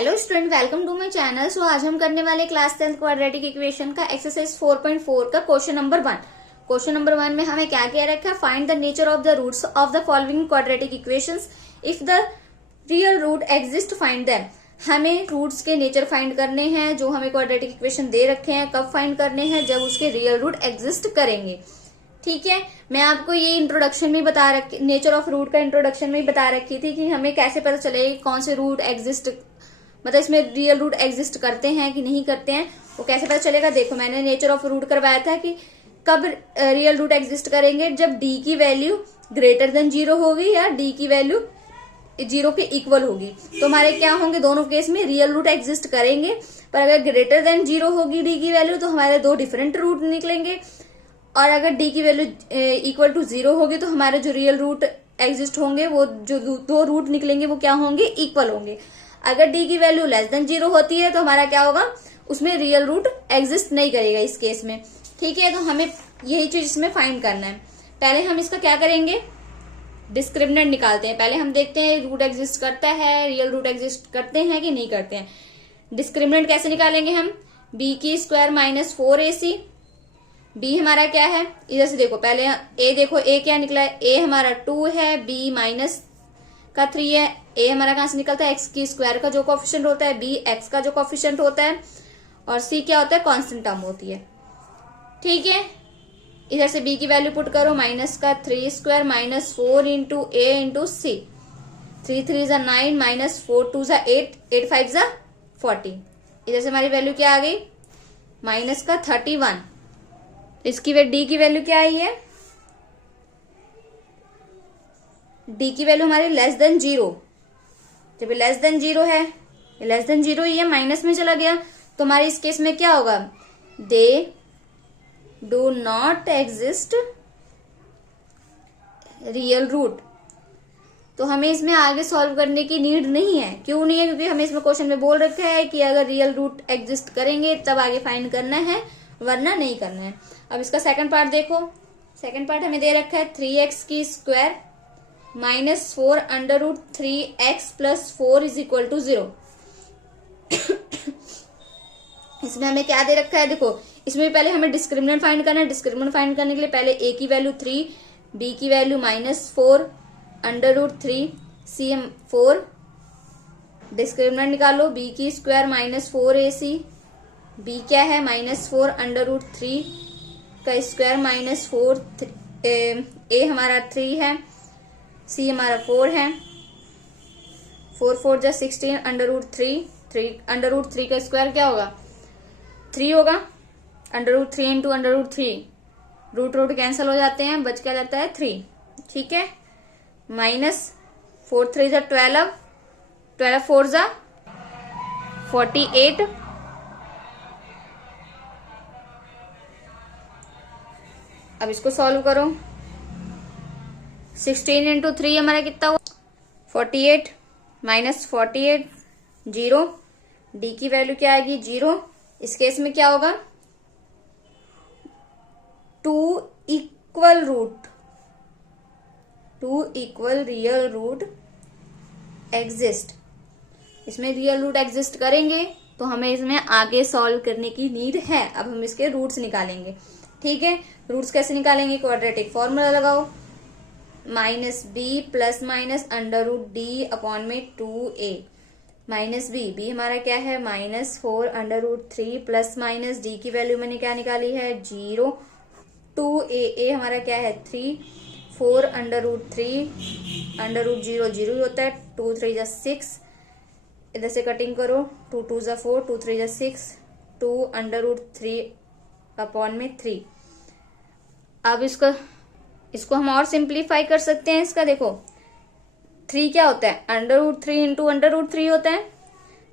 Hello student, welcome to my channel. So आज हम करने वाले क्लास 10th क्वाड्रेटिक इक्वेशन का एक्सरसाइज 4.4 का क्वेश्चन नंबर 1। क्वेश्चन नंबर 1 में हमें क्या कह रखा है, find the nature of the roots of the following quadratic equations if the real root exist find them. हमें रूट्स के नेचर फाइंड करने हैं जो हमें क्वाड्रेटिक इक्वेशन दे रखे हैं। कब फाइंड करने हैं? जब उसके रियल रूट एग्जिस्ट करेंगे। ठीक है, मैं आपको ये इंट्रोडक्शन में बता रखी, नेचर ऑफ रूट का इंट्रोडक्शन में बता रखी थी कि हमें कैसे पता चले कौन से रूट एग्जिस्ट, मतलब इसमें रियल रूट एग्जिस्ट करते हैं कि नहीं करते हैं, वो कैसे पता चलेगा। देखो, मैंने नेचर ऑफ रूट करवाया था कि कब रियल रूट एग्जिस्ट करेंगे, जब डी की वैल्यू ग्रेटर देन 0 होगी या डी की वैल्यू 0 के इक्वल होगी। तो हमारे क्या होंगे, दोनों केस में रियल रूट एग्जिस्ट करेंगे। पर अगर ग्रेटर देन 0 होगी डी की वैल्यू तो हमारे दो डिफरेंट रूट निकलेंगे, और अगर डी की वैल्यू इक्वल टू 0 होगी तो हमारे जो रियल रूट एग्जिस्ट होंगे वो जो दो रूट निकलेंगे वो क्या होंगे, इक्वल होंगे। अगर डी की वैल्यू लेस देन 0 होती है तो हमारा क्या होगा, उसमें रियल रूट एग्जिस्ट नहीं करेगा इस केस में। ठीक है, तो हमें यही चीज इसमें फाइंड करना है। पहले हम इसका क्या करेंगे, डिस्क्रिमिनेंट निकालते हैं। पहले हम देखते हैं रूट एग्जिस्ट करता है, रियल रूट एग्जिस्ट करते हैं कि नहीं करते हैं। डिस्क्रिमिनेंट कैसे निकालेंगे हम, बी की स्क्वायर माइनस 4ac। बी हमारा क्या है, इधर से देखो, पहले ए देखो, ए क्या निकला है, ए हमारा 2 है, बी माइनस का 3 है। ए हमारा कहां से निकलता है, एक्स की स्क्वायर का जो कोफिशिएंट होता है, बी एक्स का जो कोफिशिएंट होता है, और सी क्या होता है, कांस्टेंट टर्म होती है। ठीक है, इधर से बी की वैल्यू पुट करो, माइनस का 3 स्क्वायर माइनस 4 इंटू ए इंटू सी। 3 3 जा 9 माइनस 4 2 जा 8 8 5 जा 40। इधर से हमारी वैल्यू क्या आ गई, माइनस का 31। इसकी डी की वैल्यू क्या आई है, डी की वैल्यू हमारी लेस देन 0। जब लेस देन 0 है, लेस देन 0 ही है, माइनस में चला गया, तो हमारे इस केस में क्या होगा, they do not exist real root. तो हमें इसमें आगे सॉल्व करने की नीड नहीं है। क्यों नहीं है, क्योंकि हमें इसमें क्वेश्चन में बोल रखा है कि अगर रियल रूट एग्जिस्ट करेंगे तब आगे फाइंड करना है, वरना नहीं करना है। अब इसका सेकंड पार्ट देखो, सेकंड पार्ट हमें दे रखा है 3x की square minus 4 under root 3x plus 4 is equal to 0। इसमें हमें क्या दे रखा है, देखो इसमें पहले हमें डिस्क्रिमिनेंट फाइंड करना है। डिस्क्रिमिनेंट फाइंड करने के लिए पहले a की वैल्यू 3, b की value minus 4 under root 3, c 4। Discriminant निकालो, b की स्क्वायर माइनस 4ac, b क्या है माइनस 4 अंडर रूट 3 का स्क्वायर माइनस 4, a हमारा 3 है, c हमारा 4 है, 4 4 जा 16 अंडर रूट 3 अंडर रूट 3 का स्क्वायर क्या होगा, 3 होगा। Under root 3 into under root 3, root root cancel हो जाते हैं, बच क्या जाता है 3। ठीक है, माइनस 4 3 जा 12, 12 4 जा 48। अब इसको सॉल्व करो, 16 इंटू 3 हमारा कितना हुआ, 48 माइनस 48 0। डी की वैल्यू क्या आएगी, 0। इस केस में क्या होगा, 2 इक्वल रियल रूट एग्जिस्ट। इसमें रियल रूट एग्जिस्ट करेंगे तो हमें इसमें आगे सॉल्व करने की नीड है। अब हम इसके रूट्स निकालेंगे। ठीक है, रूट्स कैसे निकालेंगे, क्वाड्रेटिक फॉर्मूला लगाओ, minus B plus minus under root D upon में 2a माइनस बी हमारा क्या है minus 4 under root 3 plus minus D की वैल्यू मैंने क्या निकाली है 0, 2a हमारा क्या है 3, 4 अंडर रूट 3 अंडर रूट 0 0 ही होता है, 2 3 जा 6। इधर से कटिंग करो, 2 2 जा 4, 2 3 जा 6, 2 अंडर रूट 3 अपॉन में 3। अब इसको हम और सिंप्लीफाई कर सकते हैं। इसका देखो 3 क्या होता है, under root 3 into under root 3 होता है।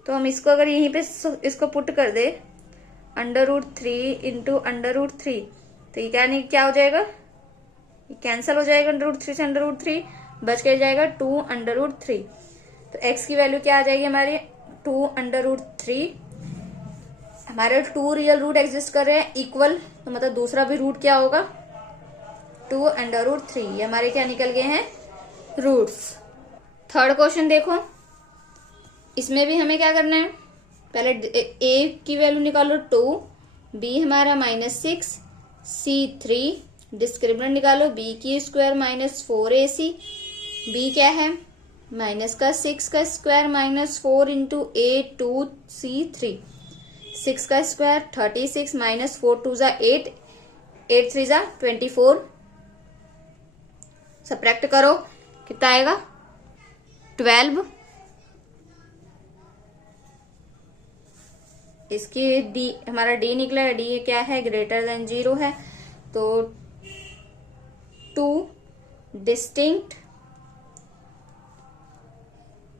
तो हम इसको अगर यहीं पे इसको पुट कर दे, under root 3 into under root 3, तो ये क्या हो जाएगा, ये कैंसिल हो जाएगा, अंडर रूट 3 से अंडर रूट 3 बच के जाएगा 2 अंडर रूट 3। तो x की वैल्यू क्या आ जाएगी हमारी 2 अंडर रूट 3। हमारे 2 रियल रूट एग्जिस्ट कर रहे हैं इक्वल, तो मतलब दूसरा भी रूट क्या होगा 2 अंडर रूट 3। ये हमारे क्या निकल गए हैं, रूट्स। थर्ड क्वेश्चन देखो, इसमें भी हमें क्या करना है, पहले ए की वैल्यू निकालो 2, बी हमारा -6, सी 3, डिस्क्रिमिनेंट निकालो बी की स्क्वायर -4ac, बी क्या है -6 का स्क्वायर -4 इंटू A2C3, 6 का स्क्वायर 36 -4 2 ज़ा 8, 8 3 ज़ा 24, सबट्रैक्ट करो कितना आएगा 12। इसकी डी हमारा डी निकला है, डी क्या है ग्रेटर देन 0 है, तो 2 डिस्टिंक्ट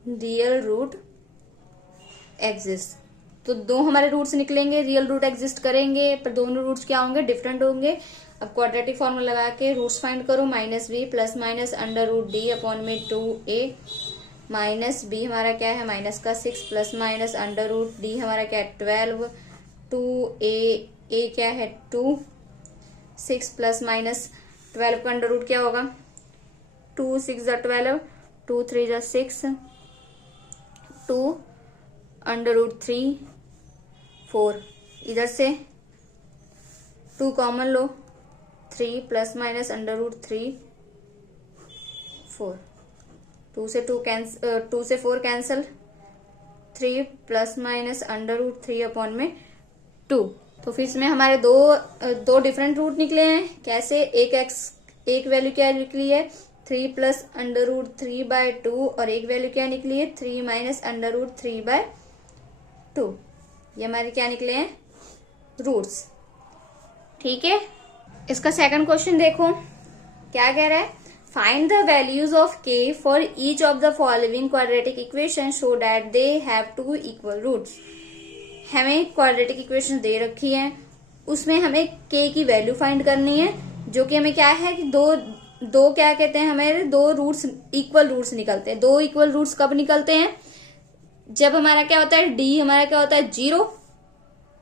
रियल रूट एग्जिस्ट। तो दो हमारे रूट्स निकलेंगे, रियल रूट एग्जिस्ट करेंगे, पर दोनों रूट्स क्या होंगे डिफरेंट होंगे। अब क्वाड्रेटिक फॉर्मूला लगा के रूट्स फाइंड करो, -b plus minus √d upon में 2a, माइनस b हमारा क्या है -6 प्लस माइनस √d हमारा क्या है 12, 2a क्या है 2, 6 प्लस माइनस 12 का अंडर रूट क्या होगा 2 6 ज़ा 12, 2 3 ज़ा 6, 2 √3 4, इधर से 2 कॉमन लो, 3 प्लस माइनस √3 4, 2 से 4 कैंसल, 3 प्लस माइनस √3 अपॉन में 2। तो फिर इसमें हमारे दो डिफरेंट रूट निकले हैं। कैसे, एक वैल्यू क्या निकली है 3 प्लस √3/2 और एक वैल्यू क्या निकली है 3 माइनस √3/2। ये हमारे क्या निकले हैं रूट्स। ठीक है, इसका सेकंड क्वेश्चन देखो क्या कह रहा है, find the values of K for each of the following quadratic equation so that they have 2 equal roots. हमें क्वाड्रेटिक इक्वेशन दे रखी है, उसमें हमें के की वैल्यू फाइंड करनी है, जो कि हमें क्या है कि दो क्या कहते हैं, हमारे दो रूट्स इक्वल रूट्स निकलते हैं। दो इक्वल रूट्स कब निकलते हैं, जब हमारा क्या होता है डी हमारा क्या होता है 0,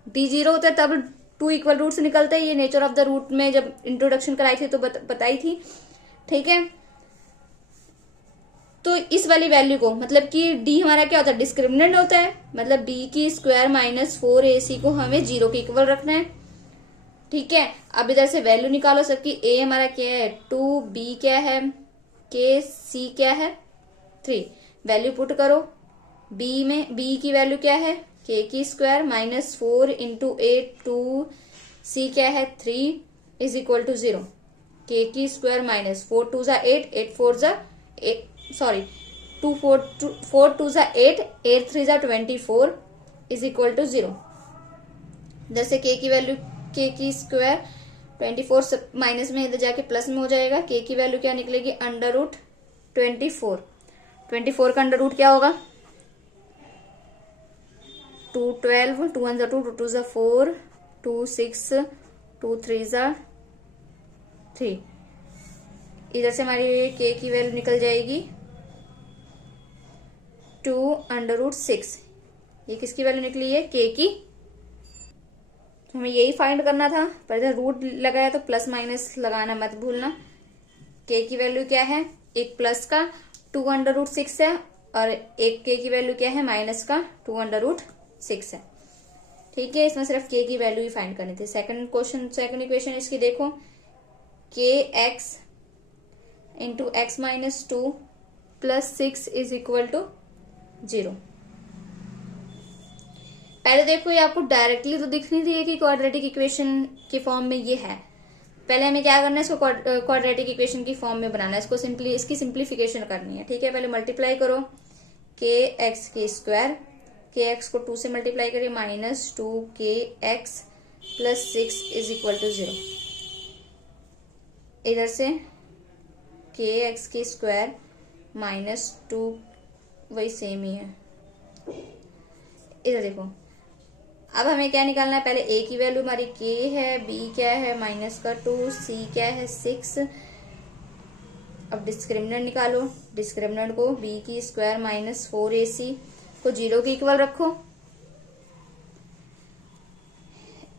डी 0 होता है तब 2 इक्वल रूट्स निकलते हैं। ये नेचर ऑफ द रूट में जब इंट्रोडक्शन कराई थी तो बताई थी। ठीक है, तो इस वाली वैल्यू को, मतलब कि डी हमारा क्या होता है डिस्क्रिमिनेंट होता है, मतलब बी की स्क्वायर -4ac को हमें 0 के इक्वल रखना है। ठीक है, अब इधर से वैल्यू निकालो सबकी, ए हमारा क्या है 2, बी क्या है के, सी क्या है 3, वैल्यू पुट करो। बी में बी की वैल्यू क्या है के की स्क्वायर -4 इंटू 8, 2 सी क्या है 3 इज इक्वल टू 0, के की स्क्वायर -4 2 ज़ा 8, 8 4 ज़ा 4 2 ज़ा 8, 8 3 ज़ा 24 इज इक्वल टू 0। जैसे के की वैल्यू के की स्क्वायर 24 माइनस में इधर जाके प्लस में हो जाएगा, के की वैल्यू क्या निकलेगी √24, 24 का अंडर रूट क्या होगा 2 12, 2 1 ज़ा 2, 2 2 ज़ा 4, 2 6, 2 3 ज़ा 3। इधर से हमारी के की वैल्यू निकल जाएगी 2√6। ये किसकी वैल्यू निकली है के की, तो हमें यही फाइंड करना था, पर इधर रूट लगाया तो प्लस माइनस लगाना मत भूलना। के की वैल्यू क्या है, एक प्लस का 2√6 है और एक के की वैल्यू क्या है माइनस का 2√6 है। ठीक है, इसमें सिर्फ के की वैल्यू ही फाइंड करनी थी। सेकंड इक्वेशन इसकी देखो, K x into x -2 plus 6 is equal to 0। पहले देखो ये आपको डायरेक्टली तो दिख नहीं रही है कि क्वाड्रेटिक इक्वेशन के फॉर्म में ये है। पहले हमें क्या करना है, इसको क्वाड्रेटिक इक्वेशन की फॉर्म में बनाना है, इसकी सिंप्लीफिकेशन करनी है। ठीक है, पहले मल्टीप्लाई करो के एक्स की स्क्वायर, के एक्स को 2 से मल्टीप्लाई करिए -2 K x plus 6 is equal to 0। इधर से के एक्स की स्क्वायर -2 वही सेम ही है। इधर देखो, अब हमें क्या निकालना है, पहले ए की वैल्यू हमारी के है, बी क्या है -2, सी क्या है 6। अब डिस्क्रिमिनेंट निकालो, डिस्क्रिमिनेंट को बी की स्क्वायर -4ac को 0 के इक्वल रखो।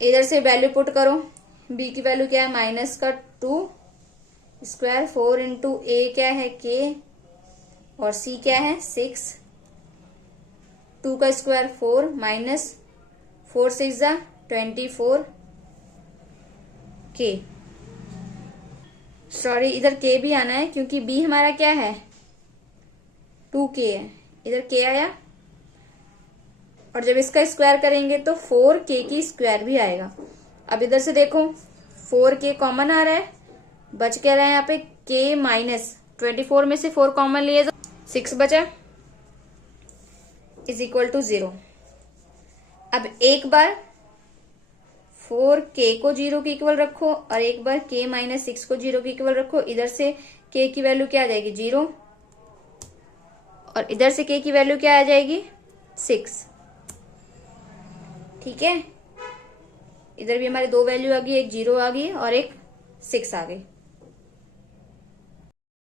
इधर से वैल्यू पुट करो, बी की वैल्यू क्या है -2 स्क्वायर 4 इंटू ए क्या है के और सी क्या है 6, 2 का स्क्वायर 4 माइनस 4 6 जा 24 के। सॉरी, इधर के भी आना है क्योंकि बी हमारा क्या है 2k है, इधर k आया और जब इसका स्क्वायर करेंगे तो 4k की स्क्वायर भी आएगा। अब इधर से देखो 4k कॉमन आ रहा है, बच क्या रहा है यहाँ पे k माइनस 24 में से 4 कॉमन लिए तो 6 बचा इज इक्वल टू 0। अब एक बार 4k को 0 के इक्वल रखो और एक बार k माइनस 6 को 0 के इक्वल रखो। इधर से k की वैल्यू क्या आ जाएगी 0 और इधर से k की वैल्यू क्या आ जाएगी 6। ठीक है, इधर भी हमारी दो वैल्यू आ गई, एक 0 आ गई और एक 6 आ गई।